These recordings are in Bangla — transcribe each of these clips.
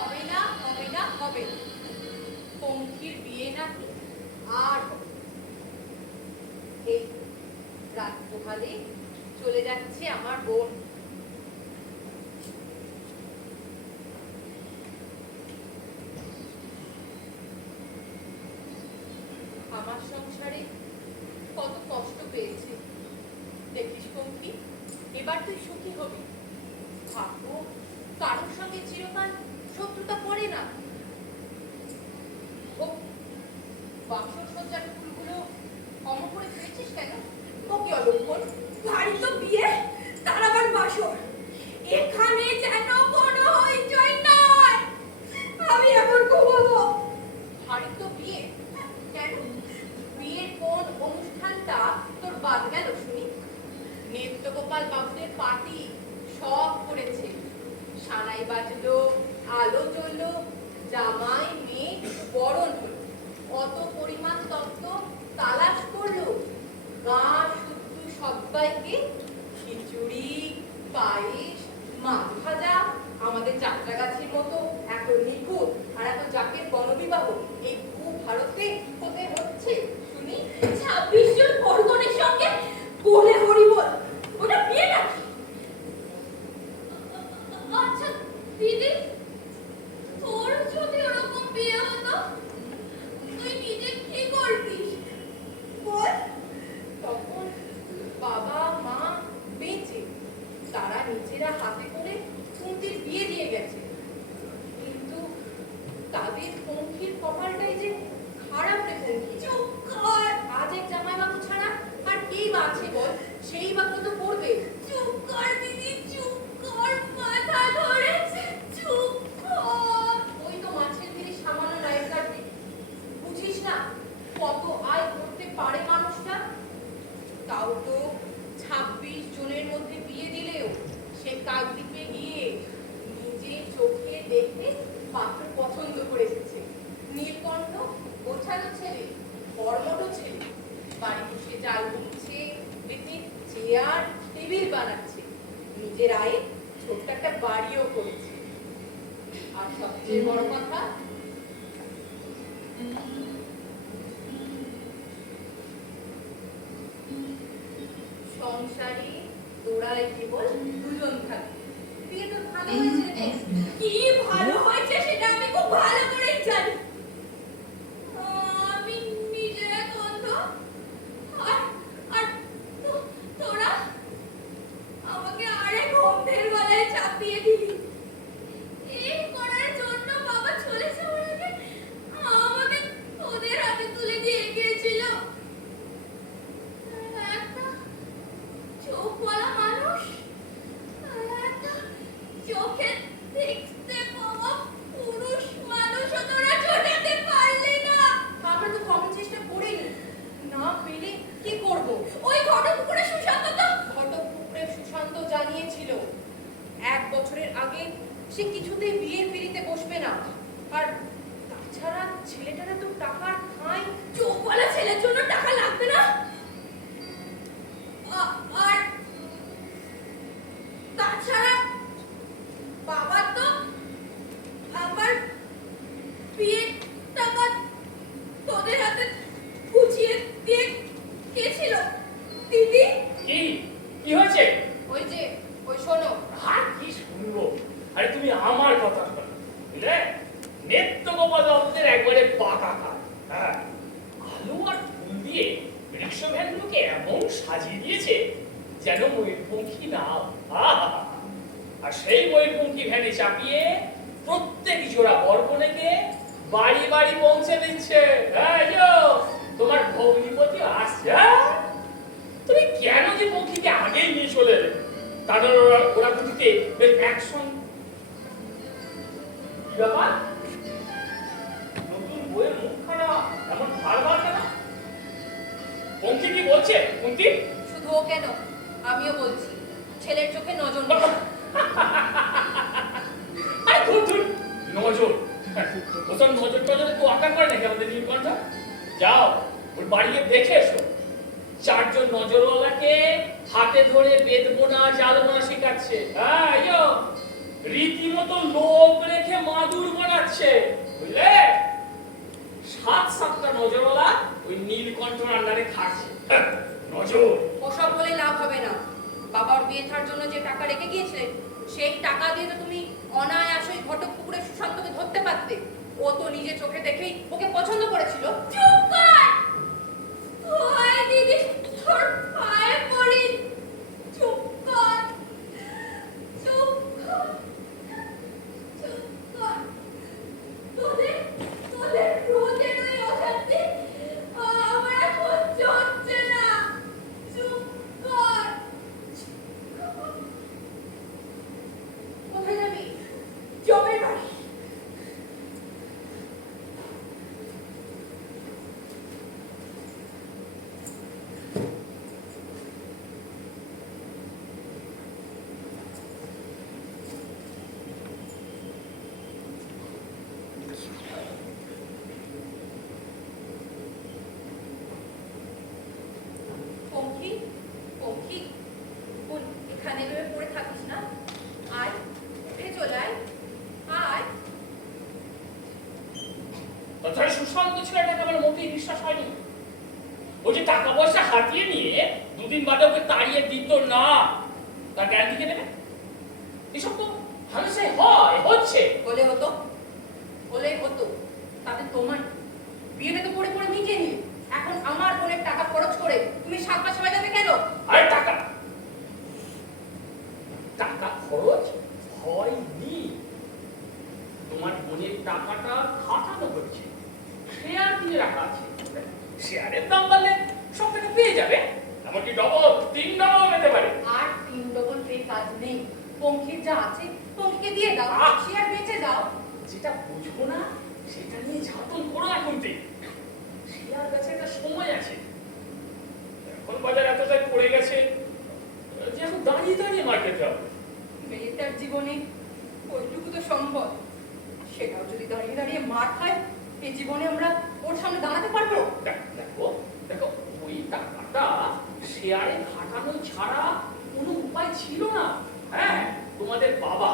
হবে না, হবে না, হবে না। পঙ্খির বিয়ে নাকি আর হবে না। এই রাত পোহালে চলে যাচ্ছে আমার বোন। আমার সংসারে কত কষ্ট পেয়েছে দেখিস পঙ্খি, এবার তুই সুখী হবি। ভাগ্য কারোর সঙ্গে চিরকাল শত্রুতা করে না। ও বাসর সজ্জার ফুলগুলো অমর করে ফেলেছিস কেন? ও কি অলক্ষণ? ভারী তো বিয়ে, তার আবার বাসর। এখানে যেন কোনো হইচই নয়। আমি এখন ঘুমাবো। ভারী তো বিয়ে? কেন? বিয়ের কোন অনুষ্ঠানটা তোর বাদ গেল শুনি? নিত্যগোপাল বাবুদের পার্টি সব করেছে, সানাই বাজলো, আলো জ্বললো, জামাই মেয়ে বরণ হলো, অত পরিমাণ তত্ত্ব তালাশ করলো। গাঁ শুদ্ধ সবাইকে খিচুড়ি, পায়েস, মাছ ভাজা, আমাদের যাত্রা গাছের মতো এত নিখুঁত আর এত জাকের বনবিবাহ এই ভারতে কোথায় হচ্ছে শুনি? 26 জন বরগণের সঙ্গে বলে হরি বল, ওটা বিয়ে নাকি? আচ্ছা দিদি, তোর যদি ওরকম বিয়ে হতো তুই নিজে কি করতিস বল? তখন বাবা মা বেঁচে, তারা নিজেরা হাতে করে কুন্তির বিয়ে দিয়ে গেছে। কিন্তু তাদের পঙ্খির কপালটাই যে খারাপ রে পঙ্খি। চুপ কর। আজ এক জামাইবাবু ছাড়া আর কেই বা আছে বল? সেই বা কত করবে? চুপ কর দিদি, চুপ কর, মাথা ধরেছে, চুপ কর। ওই তো মাছের দিকে সামান্য লাইফ গার্ড, বুঝিস না কত আয় করতে পারে মানুষটা? তাও তো 26 জনের মধ্যে বিয়ে দিলেও সে কাকদ্বীপে গিয়ে নিজে চোখে দেখে পাত্র পছন্দ করে এসেছে। নীলকণ্ঠ গোছানো ছেলে, কর্মঠ ছেলে, বাড়ি বসে চাল বুনছে, চেয়ার টেবিল বানাচ্ছে, নিজের আয়ে ছোট্ট একটা বাড়িও করেছে। আর সবচেয়ে বড় কথা, সংসারে তোরাই কেবল দুজন থাকে। বিয়ে তো ভালো হয়েছে রে। কি ভালো হয়েছে সেটা আমি খুব ভালো করেই জানি। আমি নিজে এক অন্ধ, আর আর তোরা আমাকে আরেক অন্ধের গলায় চাপিয়ে দিলি। এই করার জন্য বাবা চলে যাওয়ার আগে আমাকে তোদের হাতে তুলে দিয়ে গিয়েছিল। একটা চোখওয়ালা মানুষ, একটা চোখে দেখতে পাওয়া পুরুষ মানুষও তোরা ছোটাতে পারলি না। আমরা তো কম চেষ্টা করিনি, না পেলে কি করব? ওই ঘটকপুকুরে সুশান্ত তো ঘটকপুকুরে সুশান্ত জানিয়েছিল 1 বছরের আগে সে কিছুতেই বিয়ের পিড়িতে বসবে না। আর তাছাড়া ছেলেটারা তো টাকার খাই। চোখওয়ালা ছেলের জন্য টাকা লাগবে না? আর তাছাড়া বাবা তো আমার বিয়ের টাকা তোদের হাতে বুঝিয়ে দিয়ে গেছিল। দিদি কি কি হয়েছে? ওই যে ওই শোনো। আর কি শুনবো? আরে তুমি আমার কথা শোনো, বুঝলে? নেত্যগোপাল বাবুদের একবারে পাকা কাজ। হ্যাঁ, আলু আর ফুল দিয়ে রিক্সা ভ্যানগুলোকে এমন সাজিয়ে দিয়েছে যেন ময়ূরপঙ্খী নাও। আর সেই ময়ূরপঙ্খী ভ্যানে চাপিয়ে প্রত্যেক জোড়া বরকনেকে বাড়ি বাড়ি পৌঁছে দিচ্ছে। হ্যাঁ, তোমার ভগ্নিপতি আসছে। তুমি কেন যে পঙ্খিকে আগেই নিয়ে চলে এলে? কারণ ওরা দুটিতে একসঙ্গে কি ব্যাপার? নতুন বইয়ের মুখখানা এমন বারবার কেন? পঙ্খি কি বলছে? পঙ্খি শুধু ও কেন, আমিও বলছি, ছেলের চোখে নজর নেই। আরে ধুর ধুর, নজর ওসব নজর টজরে তো আকার করে নাকি আমাদের নীলকণ্ঠ? যাও ওর বাড়ি গিয়ে দেখে এসো। 4 জন নজরওয়ালাকে হাতে ধরে বেদ বোনা জাল বোনা শেখাচ্ছে। হ্যাঁ, রীতিমতো লোক রেখে মাদুর বানাচ্ছে, বুঝলে? 7-7টা নজরওয়ালা ওই নীলকণ্ঠর আন্ডারে খাচ্ছে। নজর ওসব বলে লাভ হবে না। বাবার বিয়ে থার জন্য যে টাকা রেখে গিয়েছিলেন, সেই টাকা দিয়ে তো তুমি অনায়াসই ঘটক পুকুরে সুশান্তকে ধরতে পারতে। ও তো নিজে চোখে দেখেই ওকে পছন্দ করেছিল। চুপ কর! ওই দিদি, তোর পায়ে পড়ি। চুপ কর! চুপ কর! চুপ কর! তোদের রোজের ওই অশান্তি আমার আর সহ্য হচ্ছে না। চুপ কর! কোথায় যাবি? জমের বাড়ি। পঙ্খী, পঙ্খী, বোন, এখানে ভেবে পড়ে থাকিস না। আয়, উঠে চলে আয়। আয়। তাছাড়া সুশান্ত ছেলেটাকে আমার মোটেই বিশ্বাস হয়নি। ও যে টাকা পয়সা হাতিয়ে নিয়ে 2 দিন বাদে ওকে তাড়িয়ে দিত না, তার গ্যারান্টি কে দেবে? এসব তো হামেশাই হয়, হচ্ছে। হলে হতো, হলে হতো, তাতে তোমার কি? বিয়েটা তো পড়ে পড়ে মিটিয়ে নিলে। এখন আমার বোনের টাকা খরচ করে তুমি 7 মাস হয়ে যাবে কেন? আরে টাকা টাকা খরচ হয়নি, তোমার বোনের টাকাটা খাটানো হচ্ছে, শেয়ার কিনে রাখা আছে। শেয়ারের দাম বাড়লে সব টাকা পেয়ে যাবে, এমনকি ডবল 3 ডবল পেতে পারে। আর 3 ডবল পে কাজ নেই। পঙ্খির যা আছে পঙ্খিকে দিয়ে দাও, শেয়ার বেচে দাও। যেটা বুঝবো না সেটা নিয়ে ঝাঁতন করো না কিন্তু। শেয়ার বেচার একটা সময় আছে, এখন বাজার এতটাই পড়ে গেছে যে এখন দাঁড়িয়ে দাঁড়িয়ে মার খেতে হবে। মেয়েটার জীবনে ওইটুকু তো সম্ভব, সেটাও যদি দাঁড়িয়ে দাঁড়িয়ে মার খায়, এই জীবনে আমরা ওর সামনে দাঁড়াতে পারবো? দেখো দেখো, ওই টাকাটা শেয়ারে খাটানো ছাড়া কোনো উপায় ছিল না। হ্যাঁ, তোমাদের বাবা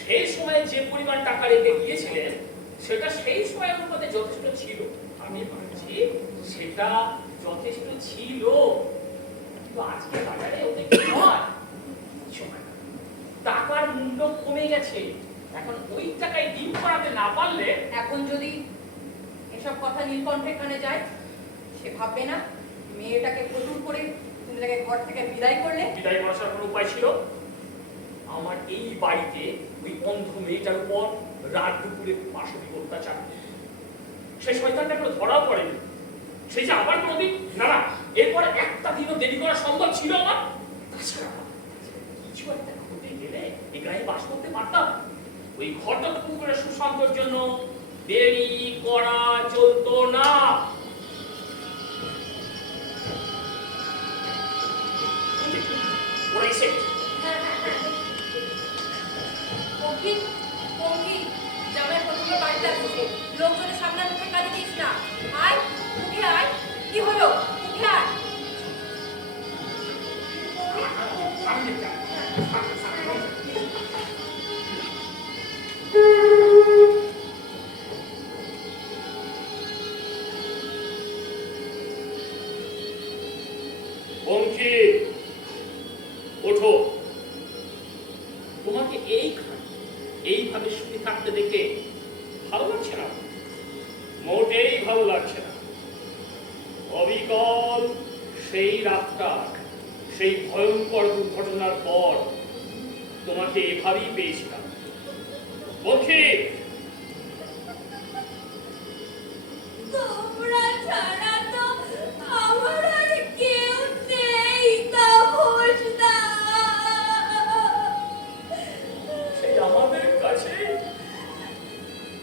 সেই সময়ে যে পরিমাণ টাকা রেখে গিয়েছিলেন সেটা সেই সময়ের মধ্যে যথেষ্ট ছিল। আমি ভাবছি সেটা যথেষ্ট ছিল, কিন্তু আজকে বাজারে ওদের কি হয়? সময় না। টাকার মূল্য কমে গেছে, এখন ওই টাকায় ডিম করাতে না পারলে এখন যদি এসব কথা নীলকণ্ঠের কানে যায়, সে ভাববে না মেয়েটাকে প্রচুর করে তুমি তাকে ঘর থেকে বিদায় করলে? বিদায় করার কোনো উপায় ছিল? আমার এই বাড়িতে ওই অন্ধ মেয়েটার উপর রাত দুপুরে পাশবিক অত্যাচার, সেই শয়তানটা এখনো ধরাও পড়েনি। সেই যে আবার কোনোদিন না না, এরপরে একটা দিনও দেরি করা সম্ভব ছিল আমার। তাছাড়া কিছু একটা ঘটে গেলে এই গায়ে বাস করতে পারতাম। ওই ঘটক পুকুরের সুশান্তর জন্য দেরি করা চলতো না। ওরা এসে পঙ্খী, পঙ্খী, জামাই প্রথমে বাড়িতে আসছে, লোকজনের সামনে মুখে কাজে দিস না। আয়, উঠে আয়। কি হলো? উঠে আয়। আমি দেখতাম। পঙ্খী, ওঠো। তোমাকে এইভাবে শুয়ে থাকতে দেখে ভালো লাগছে না, মোটেই ভালো লাগছে না। অবিকল সেই রাতটা, সেই ভয়ঙ্কর দুর্ঘটনার পর তোমাকে এভাবেই পেয়েছিলাম। পঙ্খী, তোমরা ছাড়া তো আমার আর কেউ নেই, তাপস দা। সেই আমাদের কাছে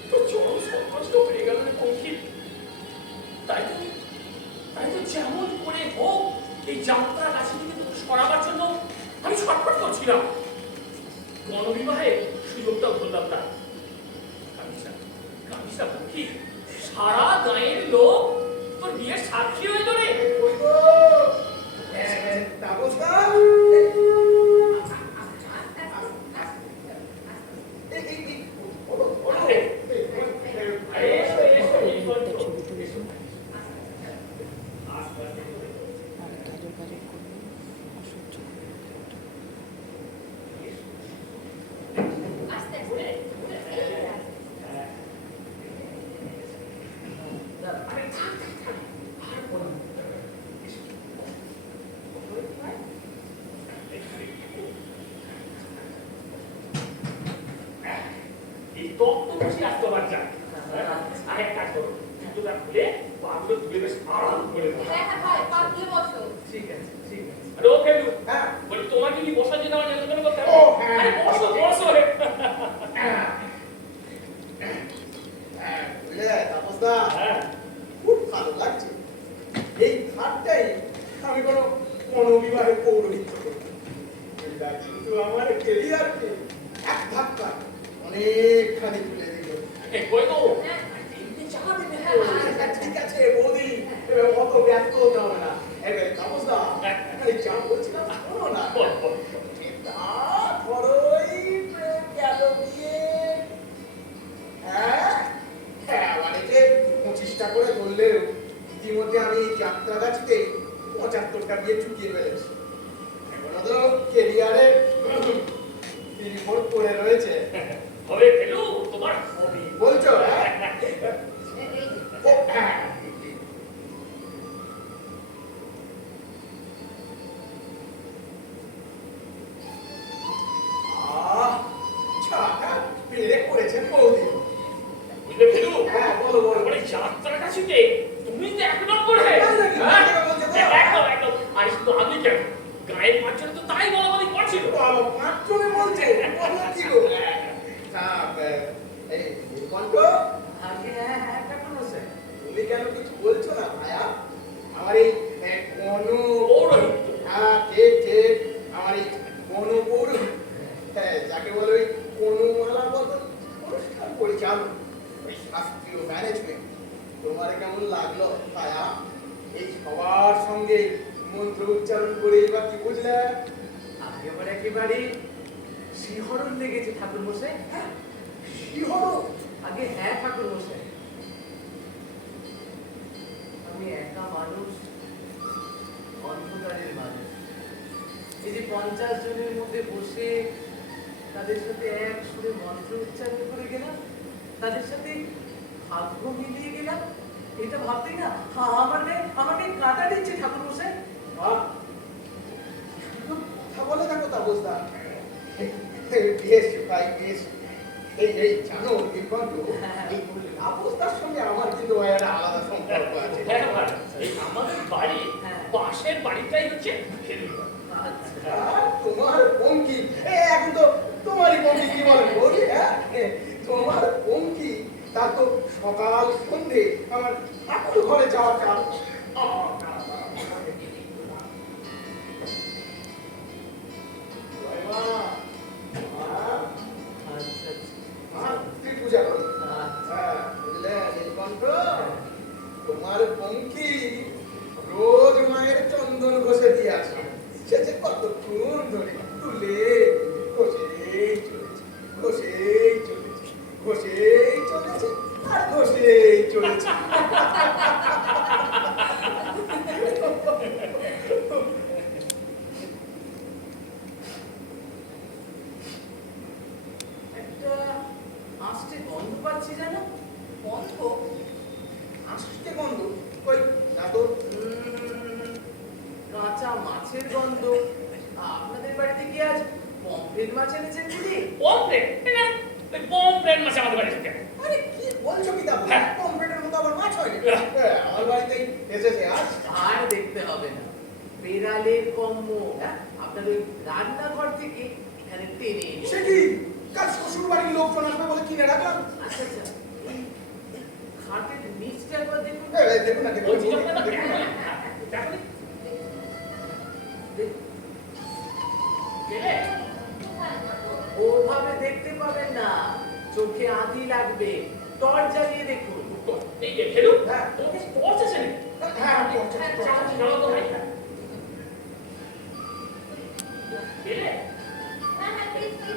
তো চরম সন্তুষ্ট হয়ে গেল রে পঙ্খী। তাই তো যেমন করে হোক এই যাত্রা কাছে থেকে তোকে সরাবার জন্য আমি ছটফট করছিলাম। গণবিবাহে সুযোগটাও ধরলাম না। কামিসা পঙ্খী, সারা গাঁয়ের লোক তোর বিয়ের সাক্ষী হইল রে। তত্ত্ব বসে আসতে পার যায় আর এক কাজ করো জুতোটা খুলে পাগুলো ধুয়ে বেশ আরাম করে দাও হ্যাঁ হ্যাঁ ভাই পা তুলে বসো। ঠিক আছে ঠিক আছে। আরে ও খেলু হ্যাঁ বলি তোমাকে কি বসার জন্য আমার নিমন্ত্রণ করতে ও, হবে হ্যাঁ। আরে বসো বসো বুঝলে তাপসদা হ্যাঁ খুব ভালো লাগছে। এই ঘাটটাই আমি কোনো মনোবিবাহের পৌরোহিত্য করি। এটা কিন্তু আমার কেরিয়ারকে এক ধাক্কা অনেকখানি তুলে দিল। কই গো হ্যাঁ তিনটে চা দেবে আচ্ছা, ঠিক আছে বৌদি, এবার অত ব্যস্ত হতে হবে না। এবার তাপসদা, এই যা বলছিলাম শোনো না। এটা ধরো এই প্রেম গেল বিয়ে। হ্যাঁ হ্যাঁ মানে যে 25টা করে ধরলেও ইতিমধ্যে আমি যাত্রাগাছিতে 75টা বিয়ে চুকিয়ে ফেলেছি। এখনো তো কেরিয়ারে রিপোর্ট করে রয়েছে। হবে খেলু তোমার হবি বলছো হ্যাঁ? এই ও, হ্যাঁ। আহ, ছাকা পেরে করেছেন বৌদি। বুঝলে খেলু হ্যাঁ, বলো, বলো। ওই যাত্রার কাছেতে তুমি তো এক নম্বরে তাই নাকি? হ্যাঁ? তাই বলতে তো? একদম একদম আর শুধু আমি কেন গায়ের পাঁচজন তো তাই বলাবলি করছিল বাবা, পাঁচজনে বলছে, বলো কি গো? এই নীলকণ্ঠ, আগে হ্যাঁ হ্যাঁ ঠাকুর মশাই। তুমি কেন কিছু বলছো না ভায়া? আমার এই কোনো পৌরোহিত্য হ্যাঁ ঠিক ঠিক, আমার এই কোনো পৌরোহিত্য, হ্যাঁ যাকে বলে ওই কোনোমালা বদল অনুষ্ঠান পরিচালন, ওই শাস্ত্রীয় ম্যানেজমেন্ট, তোমার কেমন লাগলো ভায়া? এই সবার সঙ্গে মন্ত্র উচ্চারণ করে এবার কি বুঝলে? একেবারে শিহরণ লেগেছে ঠাকুর মশাই। হ্যাঁ, শিহরণ। আগে হ্যাঁ ঠাকুর মশাই। আমি একা মানুষ, অন্ধকারের মানুষ। এই যে 50 জনের মধ্যে বসে তাদের সাথে এক সুরে মন্ত্র উচ্চারণ করে গেলাম, তাদের সাথে ভাগ্য মিলিয়ে গেলাম, এটা ভাবতেই না আমাকে কাঁটা দিচ্ছে ঠাকুর মশাই। বাহ, শুধু কথা বলে থাকো তাপসদা। বেশ ভাই বেশ। এই জানো নীলকণ্ঠ, এই তাপসদার সঙ্গে আমার কিন্তু একটা আলাদা সম্পর্ক আছে। হ্যাঁ ভাই এই আমাদের বাড়ি হ্যাঁ। পাশের বাড়িটাই হচ্ছে খেলু আচ্ছা। আর তোমার পঙ্কি, এখন তো তোমারই পঙ্কি কি বলে বলি, হ্যাঁ তোমার পঙ্কি, তা তো সকাল সন্ধে আমার ঠাকুর ঘরে যাওয়ার কারণ। তুই পূজা করি। হ্যাঁ, বুঝলে নীলকণ্ঠ, তোমার পঙ্কি রোজ মায়ের চন্দন ঘষে দিয়ে আসে। সে যে কতক্ষণ ধরে তুলে ঘষেই চলেছে, ঘষেই চলেছে, ঘষেই চলেছে, আর ঘষেই চলেছে। একটা আস্তে গন্ধ পাচ্ছি যেন। বন্ধ। আসতে গন্ধ কই না তো। কাঁচা মাছের গন্ধ। আপনাদের বাড়িতে কি আজ পমফ্রেট মাছ এনেছেন দিদি? পমফ্রেট না ওই পমফ্রেট মাছ আমাদের বাড়ি থেকে আরে কি বলছো কি তাবো? হ্যাঁ। কম্পিউটারের মতো আবার মাছ হয় হ্যাঁ। আমার বাড়িতেই এসেছে আজ। আর দেখতে হবে না, বেড়ালের কম্ম আপনার ওই রান্নাঘর থেকে এখানে টেনে এনে। সে কি কাল শ্বশুর বাড়ির লোকজন আসবে বলে কিনে রাখলাম। আচ্ছা আচ্ছা, এই খাটের নিচটা একবার দেখুন। দেখুন না দেখুন। বলছি যখন না দেখো দেখো গেলে ওভাবে দেখতে পাবেন না, চোখে আদি লাগবে, টর্চ জ্বালিয়ে দেখুন। এই যে খেলু হ্যাঁ। তোমাকে টর্চ আছে নাকি হ্যাঁ চলো তো ভাই গেলে হ্যাঁ হ্যাঁ পেয়েছি।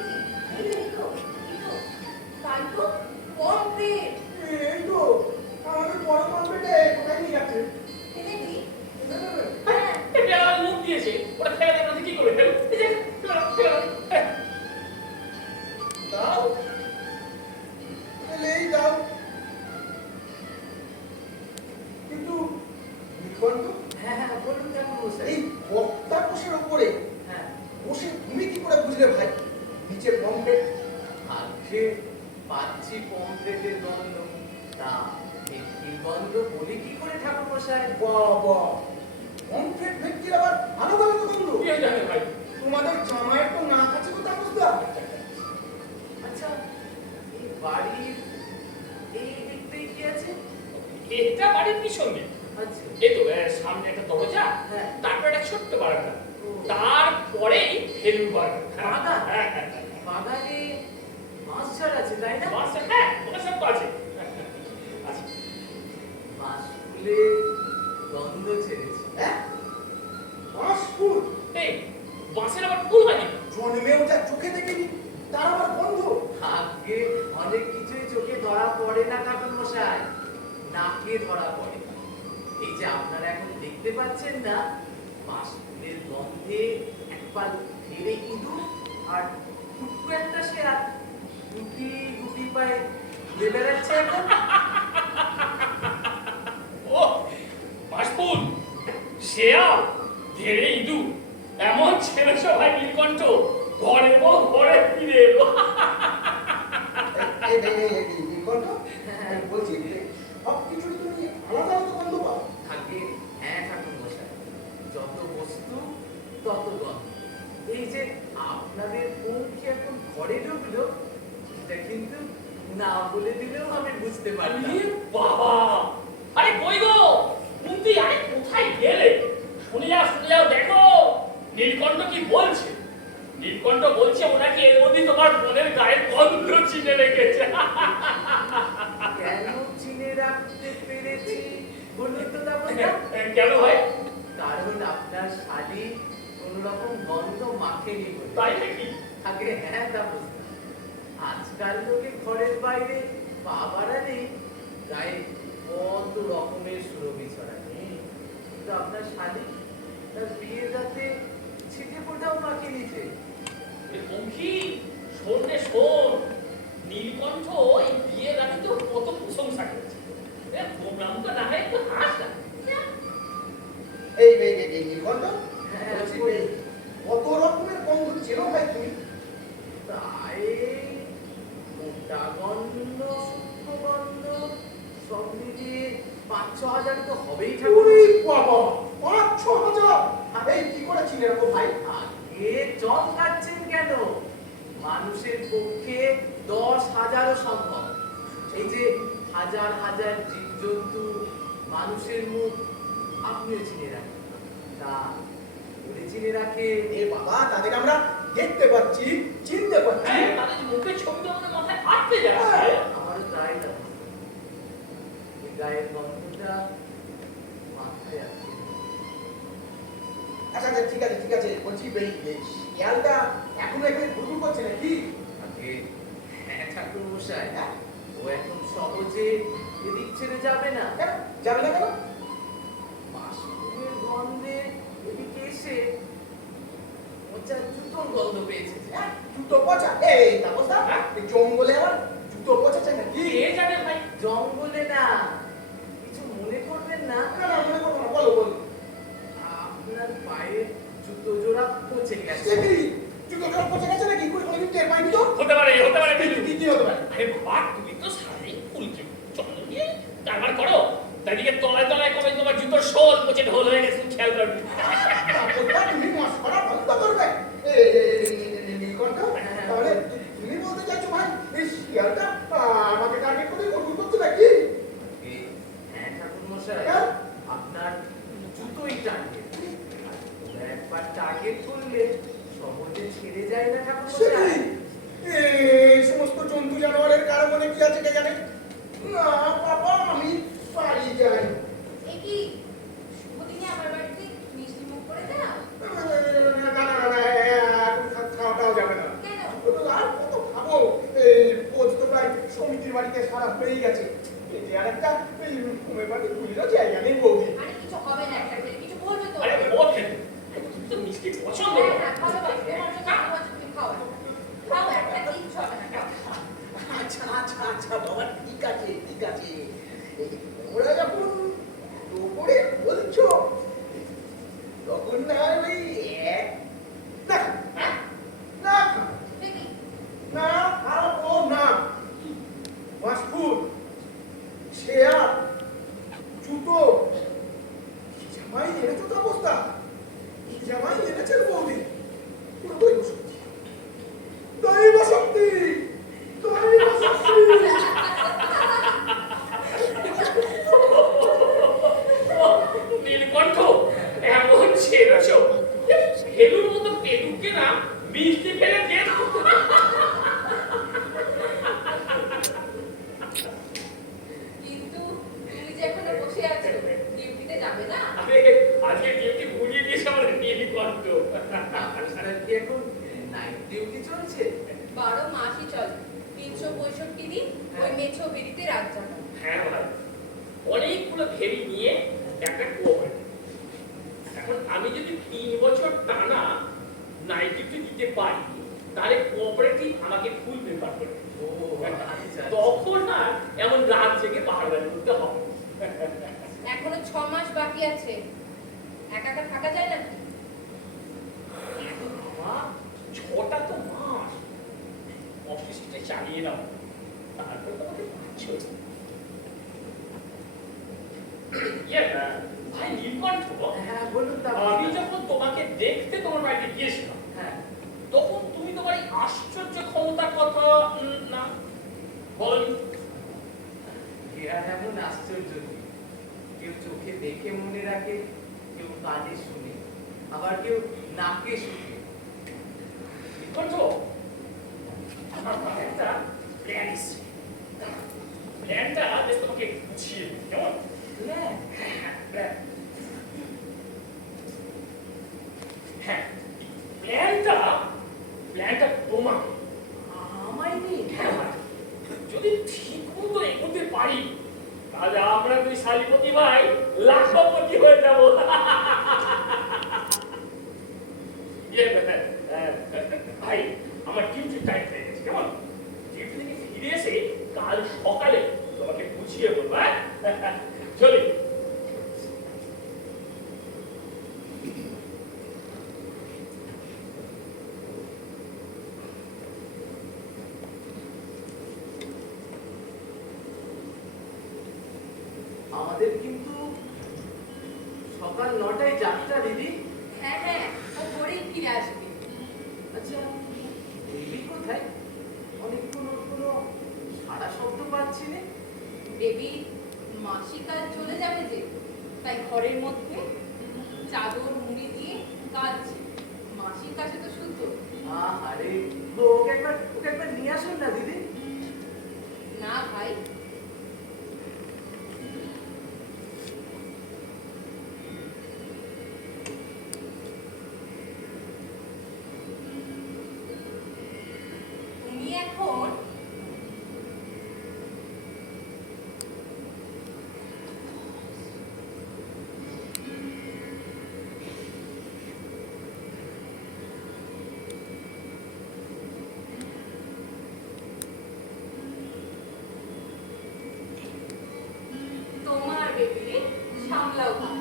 এই তো তাই তো পমফ্রেট এই তো আমাদের বড় কম্পিউটারে কোথায় নিয়ে যাচ্ছে? এনেছি। এটা মুখ দিয়েছে ওটা ফেলে দেবে কি করবে খেলু এই যে ফেলে দাও এই দাও। কিন্তু নিকণ্ঠ, হ্যাঁ হ্যাঁ বলুন ঠাকুর মশাই। এই বক্তা কোষের উপরে হ্যাঁ বসে তুমি কি করে বুঝলে ভাই নিচে পম্পেট? আগে পাচ্ছি পমফ্রেটের গন্ধ। তা ভেটকির গন্ধ বলি কি করে ঠাকুর মশাই? বাবা পমফ্রেট ভেটকির আবার আলাদা আলাদা গন্ধ। কে জানে ভাই? তোমাদের জামাইয়ের তো নাক আছে তো তাপসদা। আচ্ছা, এই বাড়ির এই দিকটাই কি আছে? এটা বাড়ির পিছনে। আচ্ছা, এই তো সামনে একটা দরজা, হ্যাঁ। তারপর একটা ছোট্ট বারান্দা, ও। তারপরেই ফেলু বাগান। বাগান? হ্যাঁ হ্যাঁ বাগানে মাছ ঝাড় আছে তাই না? বাস, হ্যাঁ ওটা সব তো আছে। আচ্ছা মাছ ফুলে গন্ধ ছেড়েছে। হ্যাঁ বাঁশ ফুল এই বাসের আবার ফুল হয় নাকি? জন্মেও যা চোখে দেখিনি তার আবার গন্ধ। আগে অনেক কিছুই চোখে ধরা পড়ে না ঠাকুর মশাই, নাকে ধরা পড়ে। এই যে আপনারা এখন দেখতে পাচ্ছেন না, বাঁশ ফুলের গন্ধে একবার ফেলে ইঁদুর আর টুকু একটা শেয়াল গুটি গুটি পায়ে ঘুরে বেড়াচ্ছে এখন। ও বাসফুল, শেয়াল, ধেড়ে ইঁদুর, এমন ছেলে সবাই নীলকণ্ঠ ঘরে বউ ঘরে ফিরে এলো। নীলকণ্ঠ বলছি সব কিছু তুমি আলাদা আলাদা গন্ধ পাও। থাকে, হ্যাঁ ঠাকুর মশাই, যত বস্তু তত গন্ধ। এই যে আপনাদের পৌঁছে এখন ঘরে ঢুকলো, এটা কিন্তু না বলে দিলেও আমি বুঝতে পারলাম। আরে বাবা, আরে কই গো কুন্তি, আরে কোথায় গেলে? শুনে যাও দেখো নীলকণ্ঠ কি বলছে। নীলকণ্ঠ বলছে ওনাকে এর মধ্যে তোমার বোনের গায়ের গন্ধ চিনে রেখেছে। কেন চিনে রাখতে পেরেছি বলুন তো দামোদর? কেন ভাই? কারণ আপনার শাড়ি কোন রকম গন্ধ মাখেনি বলে। তাই নাকি? আগে হ্যাঁ তা বুঝতাম। আজকাল লোকে ঘরের বাইরে পা বাড়ালেই গায়ে কত রকমের সুরভি ছড়ায়। কিন্তু আপনার শাড়ি তার বিয়ের রাতে ছিটে ফোটাও মাখেনিছে। এ পঙ্খী, শোন রে শোন, নীলকণ্ঠ এই বিয়ের রাতে তো কত প্রশংসা করেছে। প্রোগ্রাম তো না হয় একটু হাস না। এই নীলকণ্ঠ হ্যাঁ, বলছি, বলি। কত রকমের গন্ধ চেনো ভাই তুমি? তাই মোটা গন্ধ, সূক্ষ্ম গন্ধ সব মিলিয়ে ৫-৬ হাজার তো হবেই ঠাকুর। ওরে বাবা ৫-৬ হাজার। এই কি করে চিনে রাখো ভাই? আগে জল কাটছেন কেন? মানুষের পক্ষে ১০,০০০ও সম্ভব। এই যে হাজার হাজার জীবজন্তু, মানুষের মুখ আপনিও চিনে রাখেন, তা ওরে চিনে রাখে। এ বাবা তাদের আমরা দেখতে পাচ্ছি, চিনতে পাচ্ছি। হ্যাঁ, তাদের মুখের ছবি তো আমাদের মাথায় আটকে যাচ্ছে। আমারও তাই লাগে। এই গায়ের গন্ধটা মাথায় আছে। আচ্ছা ঠিক আছে বলছি এই শিয়ালটা এখনো এখানে ঘুরঘুর করছে নাকি? আগে হ্যাঁ ঠাকুর মশাই, হ্যাঁ? ও এখন সহজে এদিক ছেড়ে যাবে না। কেন যাবে না কেন? মাশরুমের গন্ধে এদিকে এসে পচা জুতোর গন্ধ পেয়েছে যে। হ্যাঁ, জুতো পচা। এই তাপসদা, এই জঙ্গলে আমার জুতো পচেছে নাকি? কে জানে ভাই? জঙ্গলে না, কিছু মনে করবেন না, না মনে করবো না, বলো। আপনার পায়ের জুতো জোড়া পচে গেছে। সে কি? জুতো জোড়া পচে গেছে নাকি? কোনোদিন টের পাইনি তো? হতে পারে ফেলু। কি হতে পারে? আরে বাবা, তুমি তো সারাই ফুলকে চলো নিয়ে কারবার করো। তাইদিকে তলায় তলায় কবে তোমার জুতোর শোল পচে ঢোল হয়ে গেছে, খেয়াল করবে। তাপসদা, তুমি মস্করা বন্ধ করবে। নীলকণ্ঠ, তাহলে তুমি বলতে চাচ্ছো ভাই এই শিয়ালটা আমাকে টার্গেট করে ঘুরঘুর করছে নাকি? হ্যাঁ ঠাকুর মশাই, হ্যাঁ? আপনার জুতোই টার্গেট। একবার টার্গেট করলে সহজে ছেড়ে যায় না ঠাকুর সে মশাই। কি? এই সমস্ত জন্তু জানোয়ারের কারো মনে কি আছে কে জানে? না বাবা, আমি বাড়ি যাই। এ কি শুভদিনে আমার বাড়িতে মিষ্টি মুখ করে দাও? না, এখন খাওয়াটাও যাবে না। কেন? আর কত খাবো? এই পোজ তো প্রায় সমিতির বাড়িতে সারা হয়েই গেছে। এই যে আর একটা এই ঘুমের বাড়ি খুলিরও জায়গা নেই বৌদি। আরে কিছু হবে না, একটা খেলে কিছু বলবে তো? আরে ও ফেলু, তুমি তো মিষ্টি পছন্দ হ্যাঁ, করো। হ্যাঁ, ভালোবাসি, তোমার জন্য ভালোবাসি, তুমি খাও। খাও, একটা কিচ্ছু হবে না, খাও। আচ্ছা বাবা, ঠিক আছে ওরা যখন এত করে বলছো তখন না হয় ওই এক না হ্যাঁ? না সে কি? না খাবো না। 12 মাসই চলে, 365 দিন ওই মেছো বেরিতে রাত জাগা। হ্যাঁ ভাই, অনেকগুলো ভেরি নিয়ে একটা কোঅপারেটিভ। এখন আমি যদি 3 বছর টানা নাইট ডিউটি দিতে পারি, তাহলে কোঅপারেটিভ আমাকে ফুল পেপার করে। ও আচ্ছা। তখন আর এমন রাত জেগে পাহাড় করতে হবে। এখনো 6 মাস বাকি আছে, একা একা থাকা যায় নাকি? বাবা, 6টা তো মাস অফিসটা চালিয়ে নাও, তারপরে তোমাকে পাচ্ছ। ভাই নীলকণ্ঠ, হ্যাঁ বলুন তা। আমি যখন তোমাকে দেখতে তোমার বাড়িতে গিয়েছিলাম, হ্যাঁ তখন তুমি তোমার এই আশ্চর্য ক্ষমতার কথা না বলনি। এরা এমন আশ্চর্য কি, কেউ চোখে দেখে মনে রাখে, কেউ কানে শুনে, আবার কেউ নাকে শুনে। নীলকণ্ঠ, আমার মাথায় একটা প্ল্যান এসছে। প্ল্যানটা বেশ তোমাকে বুঝিয়ে দিই, কেমন? প্ল্যান। হ্যাঁ, প্ল্যানটা তোমাকে। আমায় নেই। হ্যাঁ, যদি ঠিক মতো এগোতে পারি, তাহলে আমরা দুই শালীপতি ভাই লাখপতি হয়ে যাব। ভাই, আমার ডিউটি টাইম হয়ে গেছে, কেমন? ডিউটি থেকে ফিরে এসে কাল সকালে তোমাকে বুঝিয়ে বলবো। চলি। আমাদের কিন্তু সকাল 9টায় যাত্রা দিদি। হ্যাঁ হ্যাঁ, ও ভোরেই ফিরে আসবে। আচ্ছা, দেবী কোথায়? অনেকক্ষণ ওর কোনো সারা শব্দ পাচ্ছি না। দেবী মাসিকাল চলে যাবে যে, তাই ঘরের মধ্যে চাদর মুড়ি দিয়ে কাঁদছে। মাসির কাছে তো শুদ্ধ। আরে ওকে একবার নিয়ে আসুন না দিদি। না ভাই, তুমি এখন তোমার বেবি সামলাও ভাই।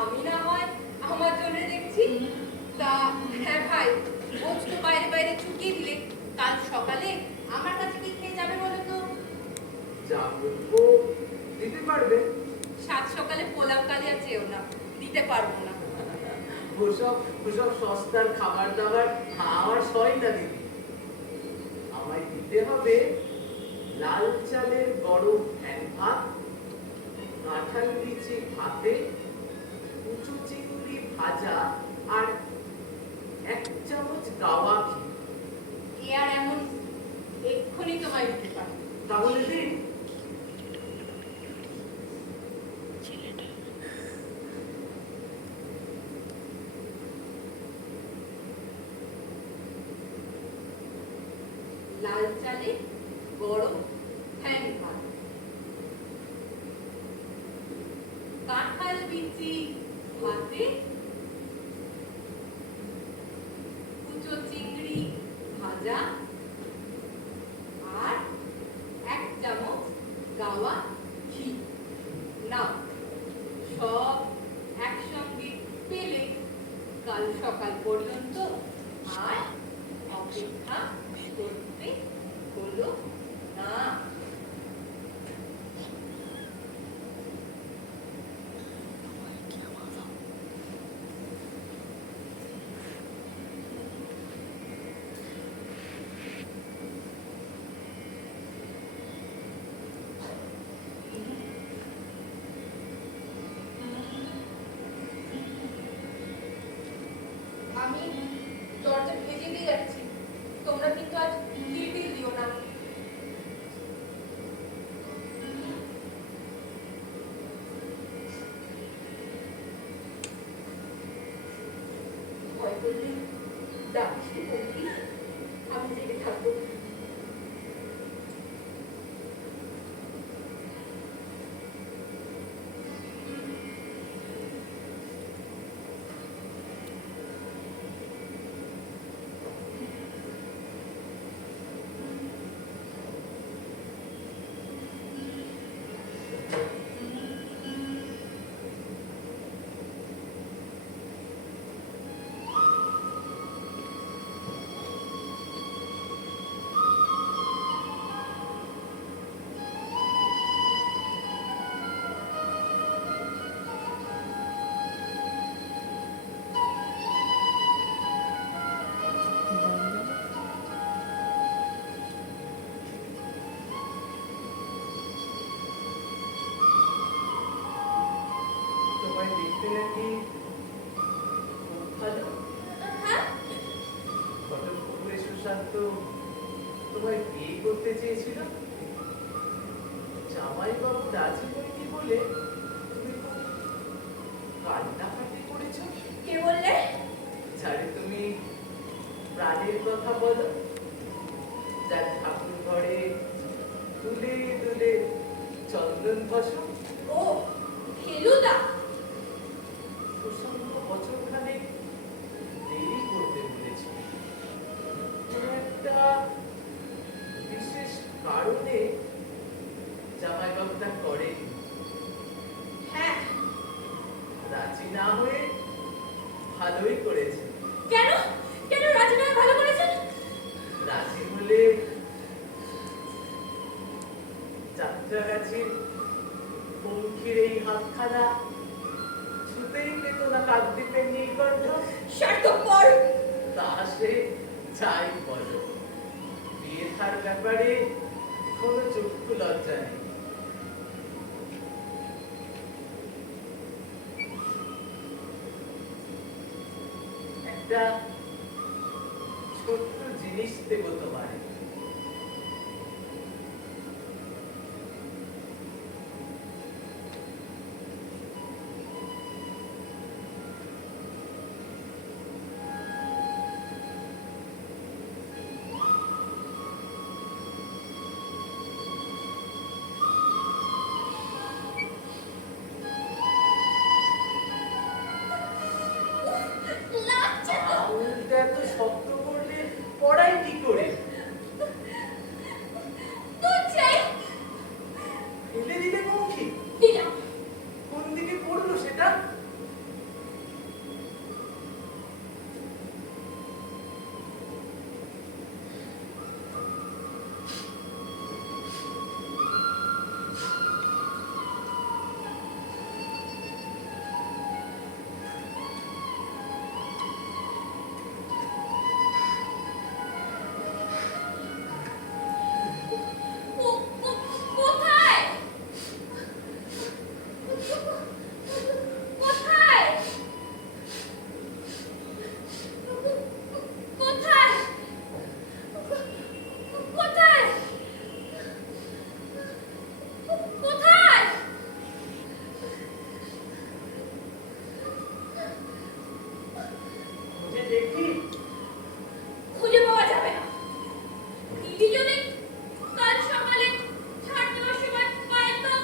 আমি না হয় আমার জন্য দেখছি। তা হ্যাঁ ভাই, রোজ তো বাইরে বাইরে চুকিয়ে দিলে, কাল সকালে আমার কাছে কি খেয়ে যাবে বলো তো? যা বলবো দিতে পারবে। সাত সকালে পোলাও কালিয়া চেয়েও না, দিতে পারবো না। ওসব সস্তার খাবার দাবার আমার সয় না দিদি। আমায় দিতে হবে লাল চালের গরম ফ্যান ভাত, কাঁঠাল বিচি ভাতে, কুচো চিংড়ি ভাজা, আর 1 চামচ গাওয়া ঘি। এ আর এমন এক্ষুনি তোমায় দিতে পারবো। তাহলে দিন। লাল চালে গরম ফ্যান ভাত, কাঁঠাল বিচি ভাতে, কুচো চিংড়ি ভাজা, আর 1 চামচ গাওয়া ঘি। না, সব একসঙ্গে পেলে কাল সকাল পর্যন্ত আর অপেক্ষা করতে হলো না। নাকি খুব ভালো। হ্যাঁ ঘটকপুকুরে সুশান্ত তোমায় বিয়ে করতে চেয়েছিল, জামাইবাবু রাজি হয়নি বলে তুমি খুব কান্নাকাটি করেছ। কে বললে? যারে তুমি প্রাণের কথা বলো, যার ঠাকুর ঘরে তুলে তুলে চন্দন বসো। ও ফেলুদা। সুশান্ত বছরখানে দেরি করতে বলেছে। কোনো একটা বিশেষ কারণে জামাইবাবুটা করে হ্যাঁ রাজি না হয়ে ভালোই করেছে। কেন কেন রাজি নয় ভালো করেছেন? রাজি হলে যাত্রাগাছির পঙ্খির এই হাতখানা ছুতেই পেত না কাকদ্বীপের নীলকণ্ঠ। স্বার্থপর। তা সে যাই বলো, বিয়ে থার ব্যাপারে কোনো চক্ষু লজ্জা নেই। একটা ছোট্ট জিনিস দেবো তোমায়। লাগছে তো। আঙুলটা এত শক্ত করলে পড়াই কি করে? দুধ চাই। ফেলে দিলে পঙ্খি? দিলাম। কোন দিকে পড়লো সেটা? কোথায়? কোথায়? কোথায়? কোথায়? কোথায়? খুঁজে দেখি। খুঁজে পাওয়া যাবে না। দিদি যদি কাল সকালে ছাড় দেওয়ার সময় পায় তো?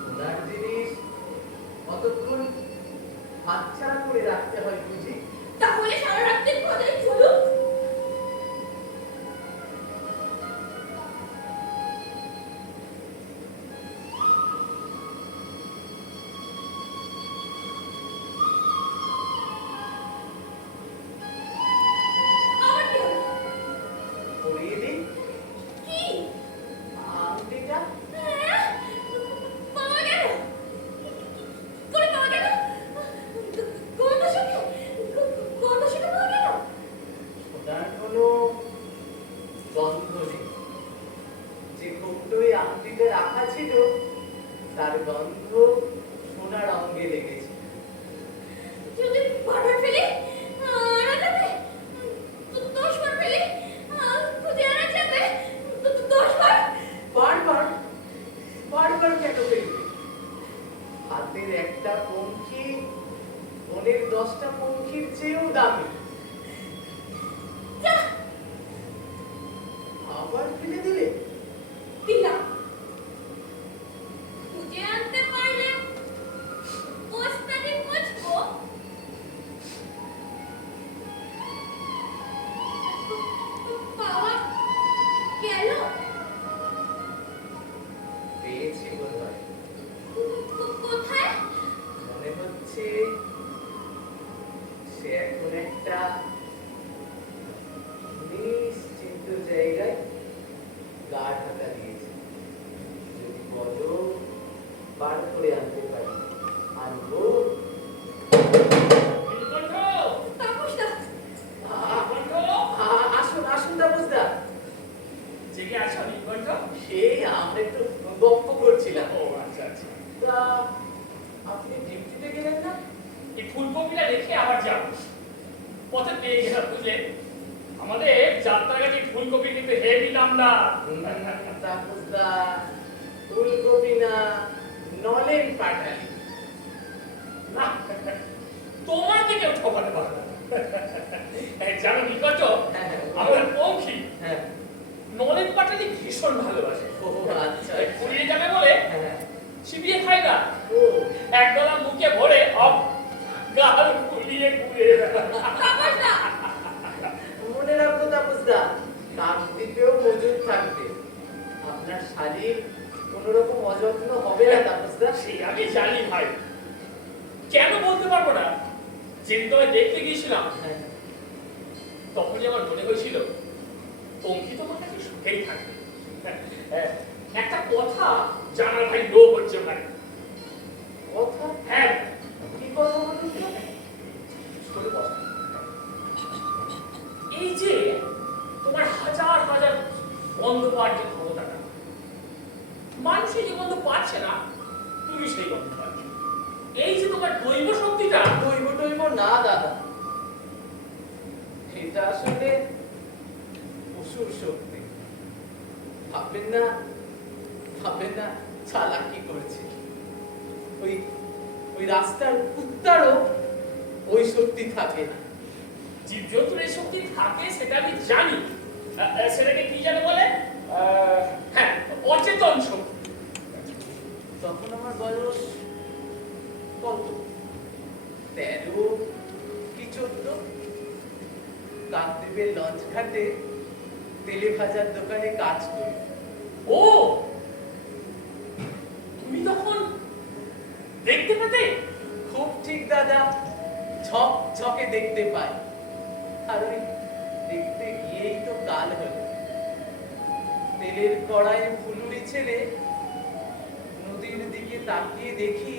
সোনার জিনিস কতক্ষণ হাতছাড়া করে রাখতে হয় বুঝি? তাহলে সারা রাত্রি খোঁজাই চলুক। আমার কি হলো? পরিয়ে দিই কি? আংটিটা। হ্যাঁ? পাওয়া গেল? করে পাওয়া গেল? গন্ধ শুকে? গন্ধ শুকে পাওয়া গেল? সোনার কোনো গন্ধ নেই। যে কৌটোয় আংটিটা রাখা ছিল তার গন্ধ সোনার অঙ্গে লেগেছে। যদি বারবার ফেলি আনাটাতে 10 বার ফেলি খুঁজে আনা যাবে 10 বার। বারবার বারবার কেন ফেলবে? হাতের একটা পঙ্খি বনের 10টা পঙ্খির চেয়েও দামি। যা আবার ফেলে দিলে? দিলাম। খুঁজে আনতে পারলে ওস্তাদি মুঝকো। পাওয়া গেল? পেয়েছি বোধহয়। কোথায়? মনে হচ্ছে সে এখন একটা নিশ্চিন্ত জায়গায় গা ঢাকা দিয়েছে। যদি বলো বার করে আনতে পারি আনবো। নীলকণ্ঠ! তাপসদা। নীলকণ্ঠ! আসুন আসুন তাপসদা। জেগে আছো নীলকণ্ঠ? সেই আমরা একটু গল্প করছিলাম। ও আচ্ছা আচ্ছা। তা আপনি ডিউটিতে গেলেন না? এই ফুলকপিটা রেখে আবার যাব। পথে পেয়ে গেলাম, বুঝলে? আমাদের যাত্রাঘাটে ফুলকপি কিন্তু হেভি দাম না। তাপসদা, ফুলকপি না, নলেন পাটালি। না, তোমাকে কেউ ঠকাতে পারে না। জানো নিকট, আমাদের পঙ্খী হ্যাঁ। নলেন পাটালি ভীষণ ভালোবাসে। ও আচ্ছা। পুড়িয়ে যাবে বলে হ্যাঁ। চিবিয়ে খায় না, ও একবেলা মুখে ভরে গাল ফুলিয়ে ঘুরে। তাপসদা, মনে রাখবো তাপসদা, কাকদ্বীপেও মজুদ থাকবে। আপনার শালীর কোনো রকম অযত্ন হবে না তাপসদা। সে আমি জানি ভাই, কেন বলতে পারবো না। যেদিন তোমায় দেখতে গিয়েছিলাম হ্যাঁ। তখনই আমার মনে হয়েছিল পঙ্খী তোমার কাছে সুখেই থাকবে। একটা কথা জানার ভাই লোক হচ্ছে ভাই। কথা? হ্যাঁ, কি কথা বলুন তো? শোনো কথা। এই যে তোমার হাজার হাজার গন্ধ পাওয়ার যে ক্ষমতাটা, মানুষই যে গন্ধ পাচ্ছে না, তুমি সেই গন্ধ পাচ্ছ। এই যে তোমার দৈব শক্তিটা, দৈব টৈব না দাদা, এটা আসলে অসুর শক্তি। ভাববেন না চালাকি করেছে। ওই ওই রাস্তার কুত্তারও ওই শক্তি থাকে না। জীবজন্তুর এই শক্তি থাকে সেটা আমি জানি। সেটাকে কি জানে বলে? হ্যাঁ, অচেতন শক্তি। তখন আমার বয়স কত, 13 কি 14। কাকদ্বীপের লঞ্চ ঘাটে তেলে ভাজার দোকানে কাজ করি। ও, তুমি তখন দেখতে পেতে? খুব ঠিক দাদা, ঝক ঝকে দেখতে পাই। আর ওই দেখতে গিয়েই তো কাল হলো। তেলের কড়াইয়ে ফুলুরি ছেড়ে নদীর দিকে তাকিয়ে দেখি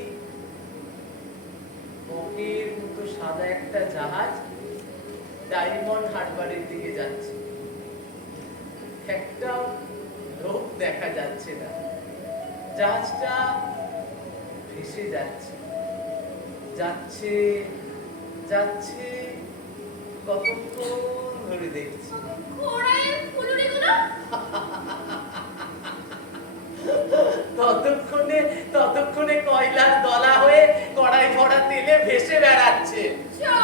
বকের মতো সাদা একটা জাহাজ ডায়মন্ড হারবারের দিকে যাচ্ছে। একটাও লোক দেখা যাচ্ছে না। জাহাজটা ভেসে যাচ্ছে যাচ্ছে যাচ্ছে, কতক্ষণ ধরে দেখছি। ঘোড়ায় ফুলুরিগুলো? ততক্ষণে কয়লার দলা হয়ে কড়াই ভরা তেলে ভেসে বেড়াচ্ছে। যা,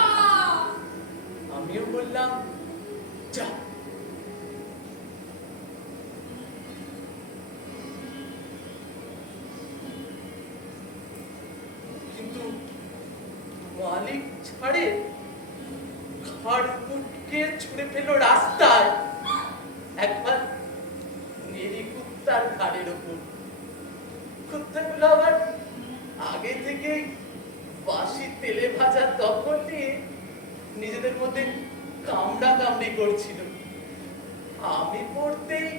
আমিও বললাম যা। কিন্তু মালিক ছাড়ে ঘাড় মুটকে ছুঁড়ে ফেলো রাস্তায়, একবার নেড়ি কুত্তার ঘাড়ের ওপর। কুত্তাগুলো আবার আগে থেকে বাসি তেলে ভাজা দখল নিয়ে নিজেদের মধ্যে কামড়া কামড়ি করছিল। আমি পড়তেই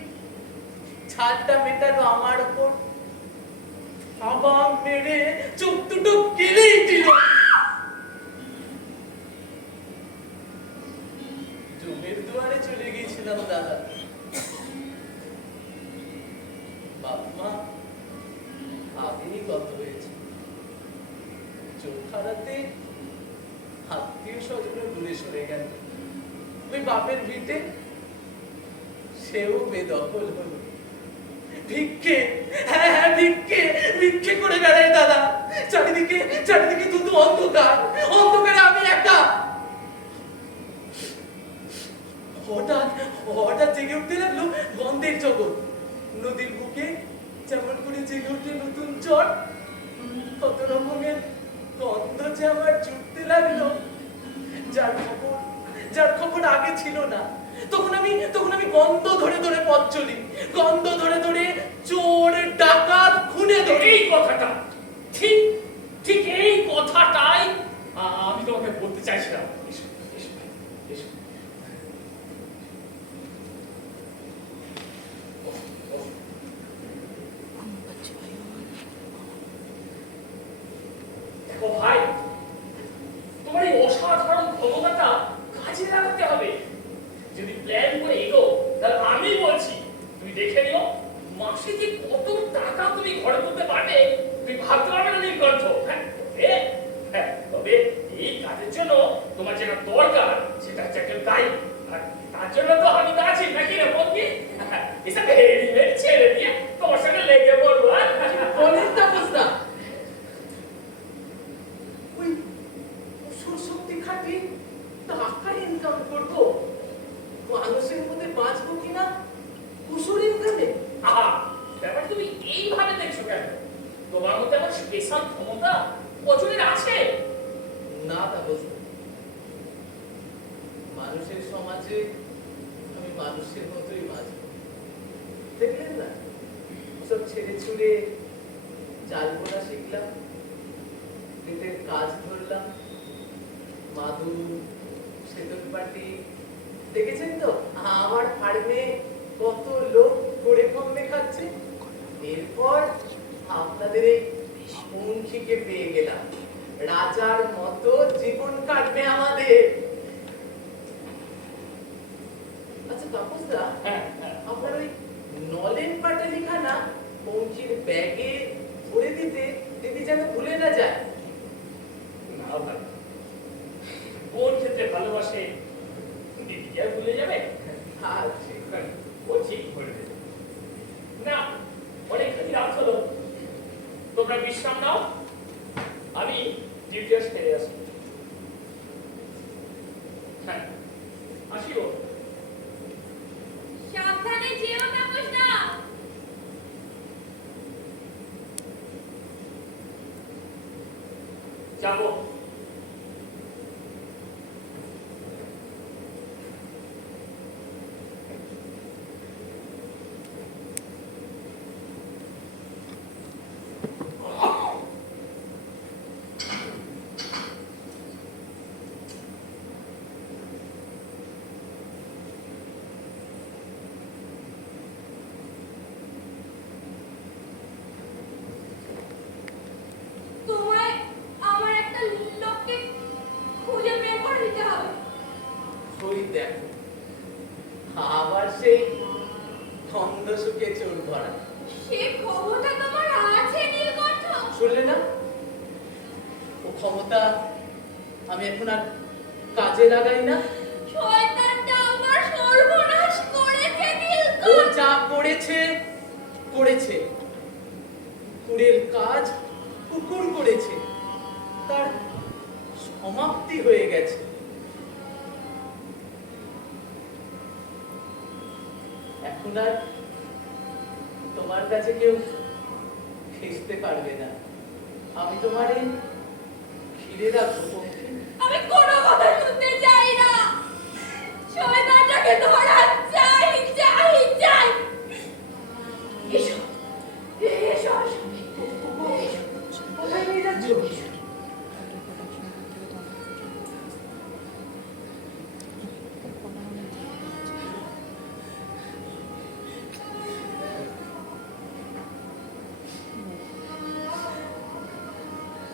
ছালটা মেটালো আমার উপর, হাওয়া মেরে চোখ দুটো গেলেই দিল। জমের দুয়ারে চলে গিয়েছিলাম দাদা। বাপ মা আগেই গত হয়েছে। চোখ হারাতে আত্মীয় স্বজন দূরে সরে গেল। ওই বাপের ভিটে সেও বেদখল হলো। ভিক্ষে, হ্যাঁ ভিক্ষে ভিক্ষে করে বেড়াই দাদা। চারিদিকে শুধু অন্ধকার, অন্ধকারে আমি একা। হঠাৎ জেগে উঠতে লাগলো গন্ধের জগৎ। নদীর বুকে যেমন করে জেগে উঠে নতুন চট, কত রকমের গন্ধ যে আমার জুটতে লাগলো, যার খবর আগে ছিল না। তখন আমি গন্ধ ধরে ধরে পথ চলি, গন্ধ ধরে ধরে চোর ডাকাত খুনে ধরি। এই কথাটা ঠিক ঠিক এই কথাটাই আমি তোমাকে বলতে চাইছিলাম। এসো, এসো, এসো। দেখো ভাই, তোমার এই অসাধারণ ক্ষমতাটা কাজে লাগাতে হবে। যদি প্ল্যান করে এগো, তাহলে আমি বলছি তুমি দেখে নিও মাসে যে কত টাকা তুমি ঘরে তুলতে পারবে, তুমি ভাবতে পারবে না নীলকণ্ঠ। হ্যাঁ, তোমার মতো এমন স্পেশাল ক্ষমতা কজনের আছে? না তা বুঝতে মানুষের সমাজে আমি মানুষের মতোই বাঁচব। দেখলেন না সব ছেড়ে ছুড়ে চাল বোনা শিখলাম, পেটের কাজ ধরলাম, মাদুর সেতুন পাটি দেখেছেন তো আমার ফার্মে কত লোক করে কমে খাচ্ছে। এরপর আপনাদের এই পঙ্খিকে পেয়ে গেলাম, রাজার মতো জীবন কাটবে আমাদের। আচ্ছা তাপসদা, হ্যাঁ হ্যাঁ আপনার ওই নলেন পাটালিখানা পঙ্খির ব্যাগে ভরে দিতে দিদি যেন ভুলে না যায়। না ভাই, কোন ক্ষেত্রে ভালোবাসে দিদি কি আর ভুলে যাবে? আচ্ছা ও ঠিক করে দেবে। না, অনেকখানি রাত হলো, তোমরা বিশ্রাম নাও, আমি ডিউটি সেরে আসি। হ্যাঁ, আসিও। সাবধানে যেও তাপসদা। যাবো। তোমায় আমার একটা লোককে খুঁজে বের করে দিতে হবে। ওই দেখো আবার সেই ছন্দ সুখে চোর ভরা। সে ক্ষমতা তোমার আছে নীলকণ্ঠ। শুনলে না ও ক্ষমতা আমি এখন আর কাজে লাগাই না। শয়তানটা আমার সর্বনাশ করেছে ও নীলকণ্ঠ। যা করেছে করেছে, কুকুরের কাজ কুকুর করেছে, তার সমাপ্তি হয়ে গেছে। এখন আর তোমার কাছে কেউ খেসতে পারবে না। আমি তোমার এই ঘিরে রাখবো পঙ্খী। আমি কোনো কথা শুনতে চাই না। শয়তানটাকে ধরা চাই চাই চাই। এসো এসো এসো। কোথায় নিয়ে যাচ্ছ?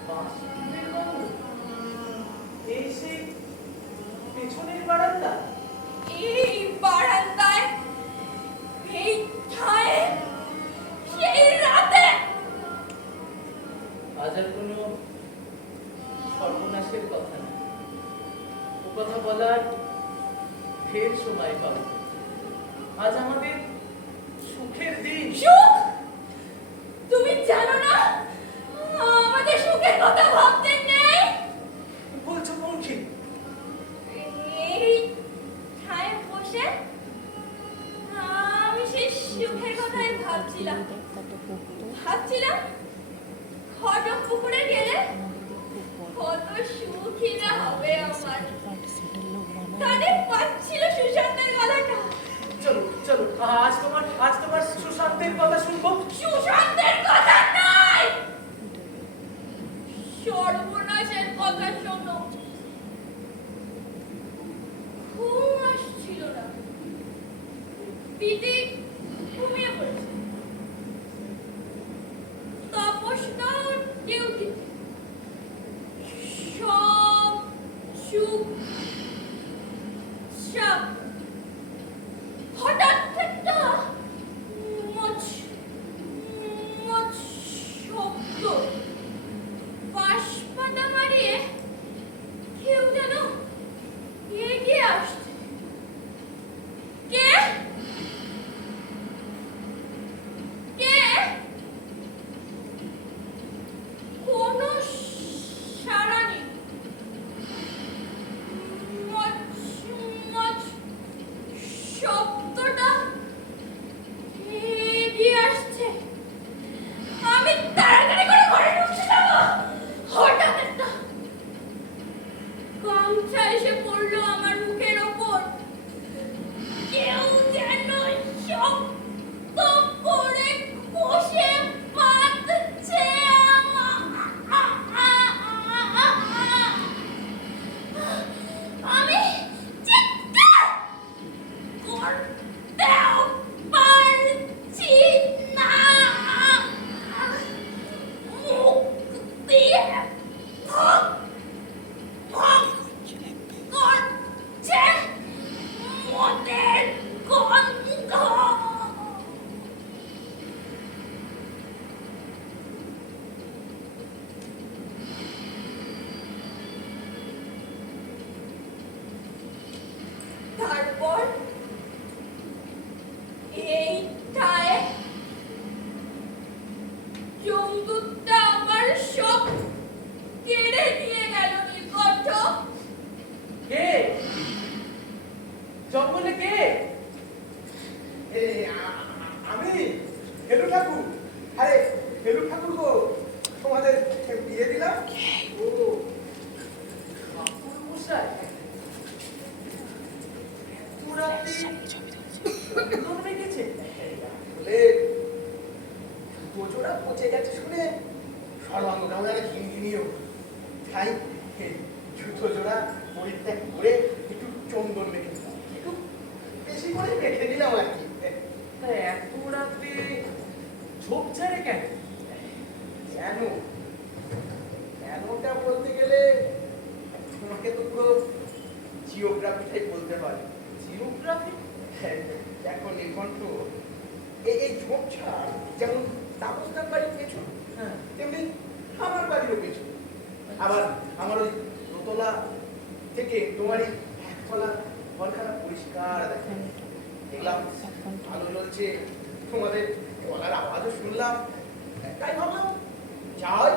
বাসুদেব বাবু, এই সেই পেছনের বারান্দা। এই বারান্দায়, এই ঠায়ে, সেই রাতে। আজ আর কোনো সর্বনাশের কথা না, ও কথা বলার ফের সময় পাবো। আজ আমাদের সুখের দিন। সুখ? তুমি জানো না আমাদের সুখের কথা ভাবতে নেই? বলছো পঙ্খী? এই ঠায়ে বসে আমি সেই সুখের কথাই ভাবছিলাম। ভাবছিলাম খড়গ পুকুরে গেলে কত সুখী না হবে আমার। কানে পাচ্ছিল সুশান্তের গলাটা। চলো চলো, আজ তোমার সুশান্তের কথা শুনবো। সুশান্তের কথা নয়, সর্বনাশের কথা শোনো। ঘুম আসছিল না, দিদি ঘুমিয়ে পড়েছে। তাপসদাও ডিউটিতে। সব চুপ চাপ। হঠাৎ একটা মচ মচ শব্দ। বাঁশপাতা মারিয়ে কেউ যেন এগিয়ে আসছে। কে? আমি হেলু ঠাকুর। আরে হেলু ঠাকুর গো, তোমাদের বিয়ে দিলাম। ও ঠাকুর মশাই, এত রাতে চন্দন রেখেছে? বলে গোজোড়া পচে গেছে শুনে সর্বাঙ্গ কেমন যেন ঘিনঘিনিও। তাই এই জুতো জোড়া পরিত্যাগ করে একটু চন্দন মেখে দিলাম, একটু বেশি করে মেখে দিলাম আর কি। তা এত রাতে ঝোপ ঝাড়ে কেন? কেন কেনটা বলতে গেলে তোমাকে তো পুরো জিওগ্রাফিটাই বলতে হয়। জিওগ্রাফি? দেখো নীলকণ্ঠ, এই ঝোপঝাড় যেমন তাপসদার বাড়ির পেছন, হ্যাঁ। তেমনি আমার বাড়িরও পেছন। আবার আমার ওই দোতলা থেকে তোমার এই একতলা ঘরখানা পরিষ্কার দেখা যায়। দেখলাম আলো জ্বলছে, তোমাদের গলার আওয়াজও শুনলাম, তাই ভাবলাম যাই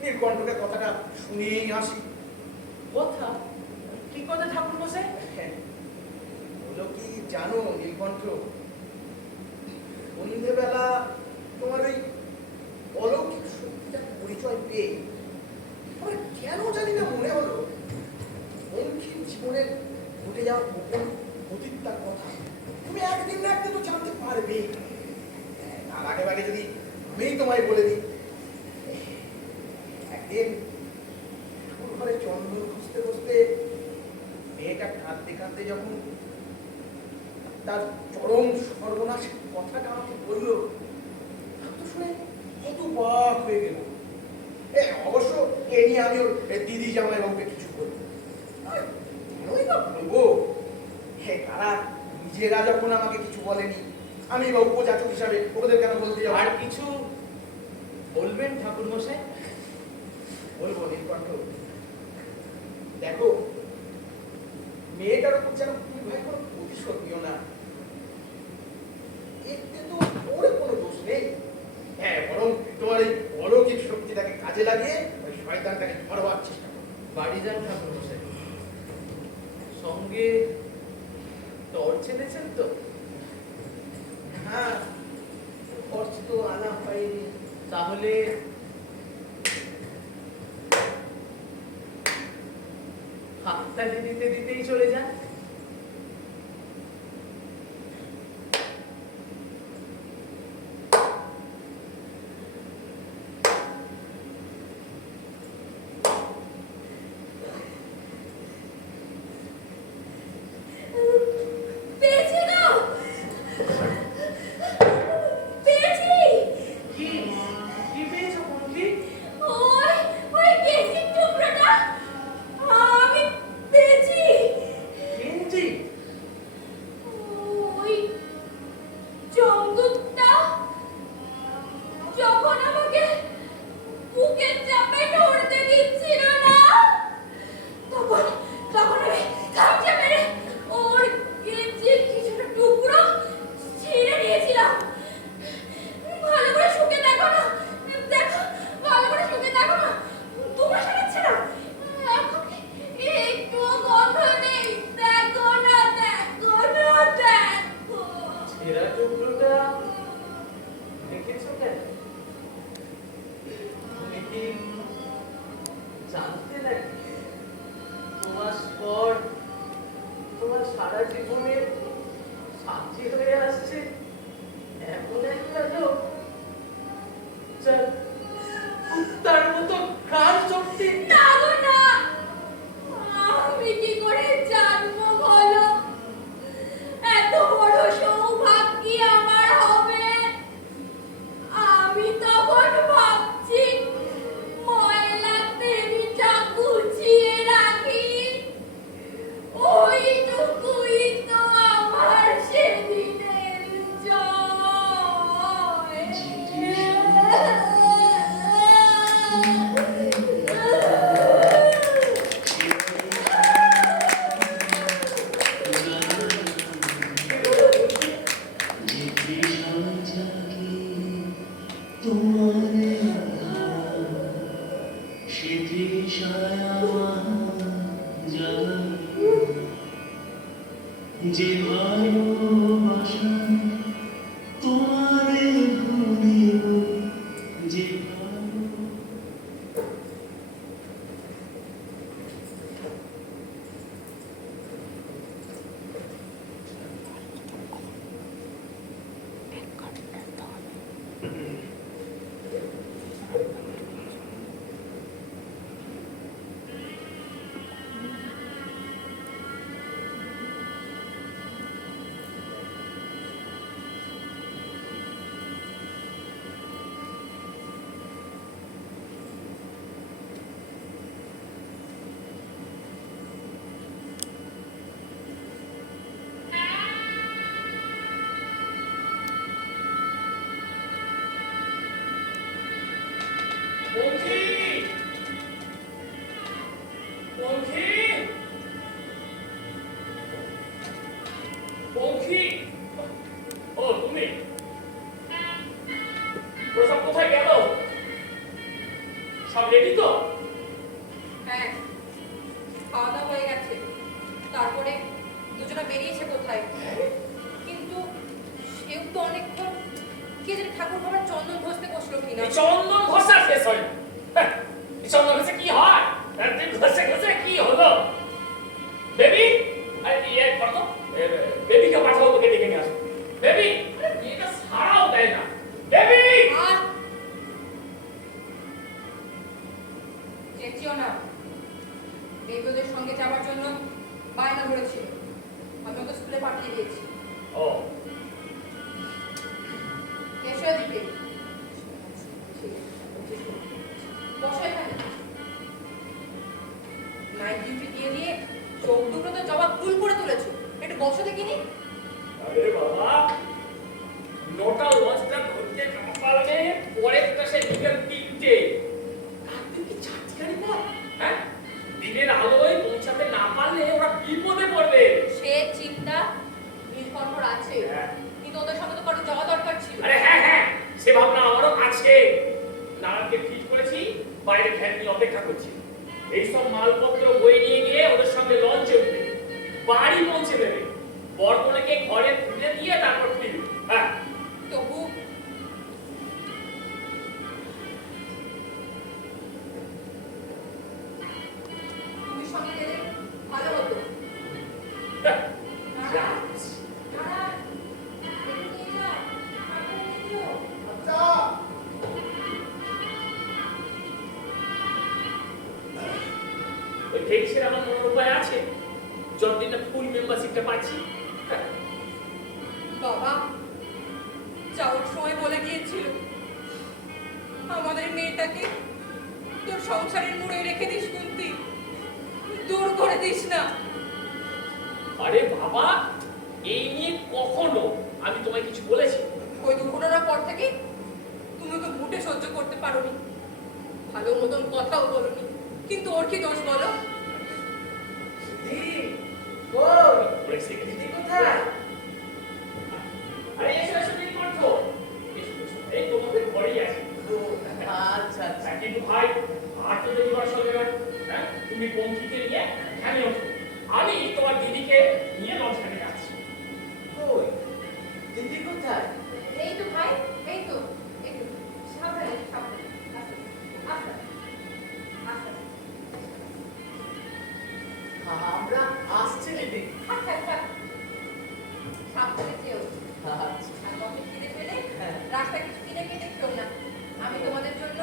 নীলকণ্ঠকে কথাটা শুনেই আসি। কথা? কি কথা ঠাকুর মশাই? হলো কি জানো নীলকণ্ঠ, সন্ধেবেলা তোমার ওই অলৌকিক শক্তিটার পরিচয় পেয়ে আমার কেন জানি না মনে হলো পঙ্খির জীবনের ঘটে যাওয়া গোপন অতীতটার কথা তুমি একদিন না একদিন তো জানতে পারবে। তার আগে আগে যদি আমি তোমায় বলে দিই, একদিন ঠাকুর ঘরে চন্দন খুঁজতে খুঁজতে মেয়েটা কাঁদতে কাঁদতে যখন তার চরম সর্বনাশের কথাটা আমাকে বললো, আমি তো শুনে হতবাক হয়ে গেল। অবশ্য এ নিয়ে আমি ওর দিদি জামাইবাবুকে কিছু বলবো, কেনই বা বলবো? তারা নিজেরা যখন আমাকে কিছু বলেনি, আমি বা উপজাতক হিসাবে ওদের কেন বলতে যাবো? আর কিছু বলবেন ঠাকুর মশাই? বলবো নীলকণ্ঠ, দেখো মেয়েটার উপর যেন তুমি ভাই কোনো প্রতিশোধ নিও না। এতে তো ওর কোনো দোষ নেই। হ্যাঁ, বরং তোমার এই অলৌকিক শক্তিটাকে কাজে লাগিয়ে ওই শয়তানটাকে ধরবার চেষ্টা করো। বাড়ি যান ঠাকুর মশাই, সঙ্গে টর্চ এনেছেন তো? হ্যাঁ, খরচ তো আনা হয়নি। তাহলে হাততালি দিতে দিতেই চলে যান। পেয়েছি গো! পেয়েছি! কি কি পেয়েছো কুমকি? ওই ওই গেঞ্জির টুকরোটা আমি পেয়েছি। গেঞ্জি? ওই চন্দনটা যখন আমাকে বুকের চাপে ধরতে দিচ্ছিল না, তখন তখন আমি খামচা মেরে ওর গেঞ্জির কিছুটা টুকরো ছিঁড়ে নিয়েছিলাম। ভালো করে শুকে দেখো না, দেখো ভালো করে শুকে দেখো না, তোমার শোনাচ্ছে না? এখন একটুও গন্ধ নেই, দেখো না, দেখো না, দেখো। ছেঁড়া টুকরোটা দেখেছো কেন? তুমি কি জানতে নাকি তোমার স্পর তোমার সারা জীবনের সাথী হয়ে আসছে এমন একটা লোক যার কুত্তার মতো ঘ্রাণ শক্তি? না গো না, আমি কি করে জানবো বলো? এত বড় সৌভাগ্য আমার হবে। আমি তখন ভাবছি ময়লা তেমিটা গুছিয়ে রাখি, ওইটুকুই তো পঙ্খী পঙ্খী পঙ্খী ও তুমি ওরা সব কোথায় গেল? সব রেডি তো? হ্যাঁ, খাওয়া দাওয়া হয়ে গেছে। তারপরে দুজনে বেরিয়েছে কোথায়, কিন্তু সেও তো অনেকক্ষণ কে জানি ঠাকুর বাবার চন্দন ঘষতে বসলো কিনা। এই চন্দন ঘষা শেষ হয় না। হ্যাঁ, এই চন্দন ঘষে কি হয়? তুই ঘষে ঘষে কি হলো? বেবি, আরে ইয়ে কর তো, বেবিকে পাঠাও, তোকে ডেকে নিয়ে আসো। বেবি, আরে মেয়েটা সারাও দেয় না। বেবি, আহ! চেঁচিও না। বেবি ওদের সঙ্গে যাওয়ার জন্য বায়না ধরেছিল, আমি ওকে স্কুলে পাঠিয়ে দিয়েছি। ও এসো এদিকে। বসো এখানে। নাইট ডিউটি দিয়ে চোখ দুটো তো জবাব ফুল করে তুলেছো, একটু বসো দেখিনি। আরে বাবা, নটা লঞ্চটা ধরতে না পারলে পরের ক্লাসে বিকেল 3টে। আর তুই কি চাটকারি কর? হ্যাঁ, দিনের আলোয় পৌঁছাতে না পারলে ওরা বিপদে পড়বে। সে চিন্তা নীলকণ্ঠর আছে, হ্যাঁ। কিন্তু ওদের সঙ্গে তো কারো যাওয়া দরকার ছিল। আরে হ্যাঁ হ্যাঁ, সে ভাবনা আমারও আছে। নানাকে ঠিক করেছি, বাইরে ভ্যান নিয়ে অপেক্ষা করছি। এইসব মালপত্র বয়ে নিয়ে গিয়ে ওদের সঙ্গে লঞ্চে উঠবে, বাড়ি পৌঁছে দেবে, বরকনেকে ঘরে তুলে দিয়ে তারপর ফিরবে। হ্যাঁ, তবু তুমি সঙ্গে গেলে ভালো হতো। হ্যাঁ। নানা, নানা, একটু নিয়ে যাও, আমাকে নিয়ে দিও। আচ্ছা ওই ভেক্সের আমার মনের উপায় আছে, যতদিন না ফুল মেম্বারশিপটা পাচ্ছি। হ্যাঁ। বাবা যাওয়ার সময় বলে গিয়েছিল, আমাদের মেয়েটাকে তোর সংসারের মুড়ে রেখে দিস, কুন্তি, দূর করে দিস না। আরে বাবা, এই নিয়ে কখনো আমি তোমায় কিছু বলেছি? ওই দুর্ঘটনার পর থেকে তুমি ওকে ভুটে সহ্য করতে পারোনি, ভালো মতন কথাও বলোনি, কিন্তু ওর কি দোষ বলো? দিদি, কই? বলেছি। দিদি কোথায়? আরে এসো এসো, নীলকণ্ঠ, এসো, এসো। এই তোমাদের ঘরেই আছি। ও, আচ্ছা আচ্ছা। হ্যাঁ, কিন্তু ভাই, আর তো দেখি বড় সঙ্গে নয়। হ্যাঁ, তুমি পঙ্খিকে নিয়ে ভ্যানে ওঠো, আমি তোমার দিদিকে নিয়ে লঞ্চখানে যাচ্ছি। কই? দিদি কোথায়? এই তো ভাই, এই তো, এই তো, সাবধানে সাবধানে, আস্তে আস্তে আস্তে। আমরা আসছি দিদি। আচ্ছা আচ্ছা, সাবধানে যেও। আচ্ছা। আর কফি কিনে পেলে হ্যাঁ। রাস্তায় কিছু কিনে খেতে খেও না, আমি তোমাদের জন্য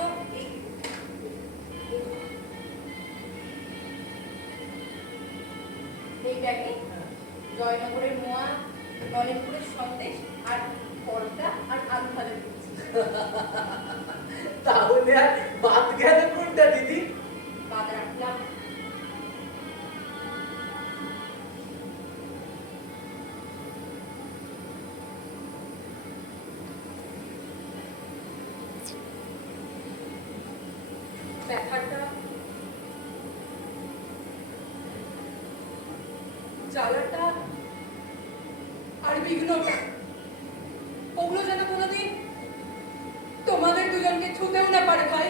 এই ব্যাগে জয়নগরের মোয়া, নলেনপুরের সন্দেশ আর পরোটা আর আলু ভাজা দিচ্ছি। তাহলে আর বাদ গেল কোনটা দিদি? বাদ রাখলাম। ব্যাপারটা জ্বালাটা আর বিঘ্নটা ওগুলো যেন কোনোদিন তোমাদের দুজনকে ছুতেও না পারে ভাই।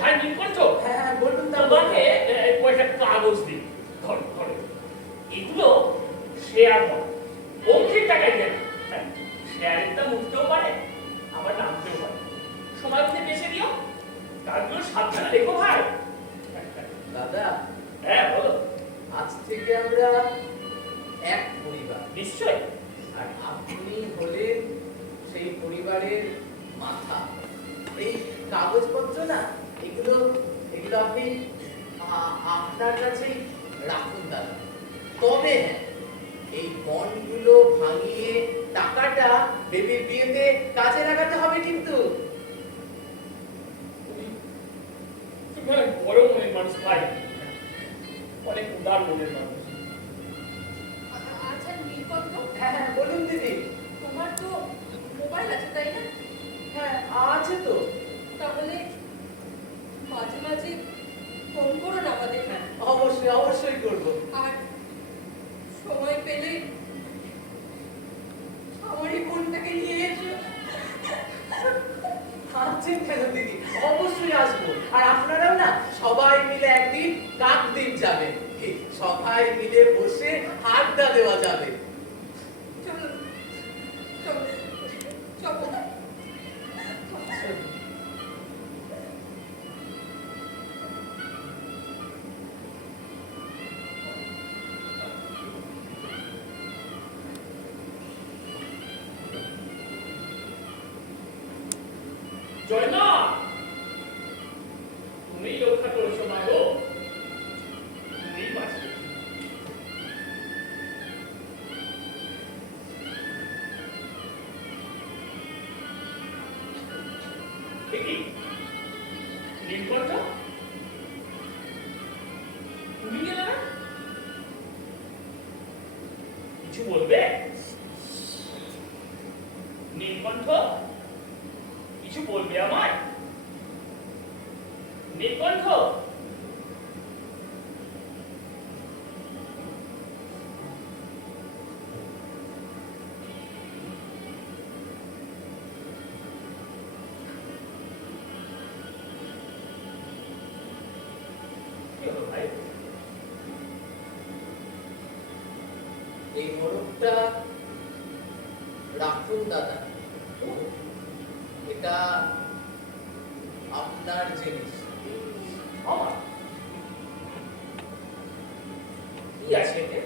ভাই নীলকণ্ঠ, হ্যাঁ হ্যাঁ, বলুন তোমাকে কয়েকটা কাগজ দিই, ধরো ধরো। এগুলো শেয়ার নয়, পঙ্খির টাকায় কেনা। শেয়ারের দাম উঠতেও পারে, আবার নামতেও পারে। সময় বুঝে বেছে দিও, কাজগুলো সাবধানে রেখো ভাই। দাদা, হ্যাঁ বলো। আজ থেকে আমরা এক পরিবার, নিশ্চয়। আর আপনি হলেন সেই পরিবারের মাথা। এই কাগজপত্র না, এগুলো এগুলো আপনি আপনার কাছেই রাখুন দাদা। তবে হ্যাঁ, এই বন্ডগুলো ভাঙিয়ে টাকাটা বেবির বিয়েতে কাজে লাগাতে হবে কিন্তু। তুমি অনেক বড় মনের মানুষ ভাই, অনেক উদার মনের মানুষ। আচ্ছা নীলকণ্ঠ, হ্যাঁ হ্যাঁ, বলুন দিদি। তোমার তো মোবাইল আছে তাই না? হ্যাঁ আছে তো। তা মাঝে মাঝে ফোন করুন আমাদের। হ্যাঁ, অবশ্যই অবশ্যই করবো। আর সময় পেলে আমার এই বোনটাকে নিয়ে এসো। আসছেন কেন দিদি? অবশ্যই আসবো। আর আপনারাও না সবাই মিলে একদিন কাকদ্বীপ যাবেন। সবাই মিলে বসে আড্ডা দেওয়া যাবে। চলুন চলুন চলুন। জয়না, তুমি রক্ষা করেছো মা গো, তুমি বাঁচবে। দেখি নীলকণ্ঠ, তুমি গেলে না? কিছু বলবে? নীলকণ্ঠ, কিছু বলবে আমায়? নীলকণ্ঠ, কি হলো ভাই? এই মোড়কটা রাখুন দাদা, এটা আপনার জিনিস। আমার কি আছে এতে?